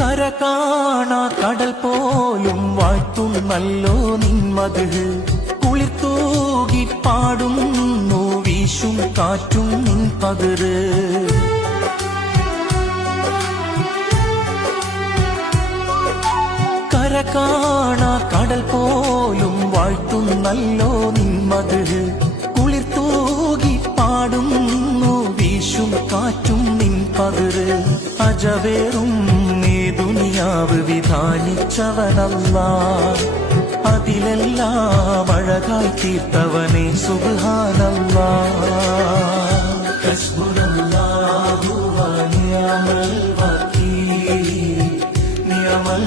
കര കാണാ കടൽ പോലും വാഴ്ത്തുന്നല്ലോ നിന്മത് കുളിർത്തൂകി പാടുന്നു വീശും കാറ്റും നിൻ പതിര് കര കാണാ കടൽ പോലും വാഴ്ത്തുന്നല്ലോ നിന്മത് കുളിർത്തൂകി പാടുന്നു വീശും കാറ്റും നിൻ പതിര് അജവേറും നീ ദുനിയാവ് വിധാനിച്ചവനല്ലാഹ് അതിലെല്ലാം അഴകായി തീർത്തവനെ സുബ്ഹാനല്ലാഹ് ഹസ്ബുനല്ലാഹു വ നിഅമൽ വകീൽ നിഅമൽ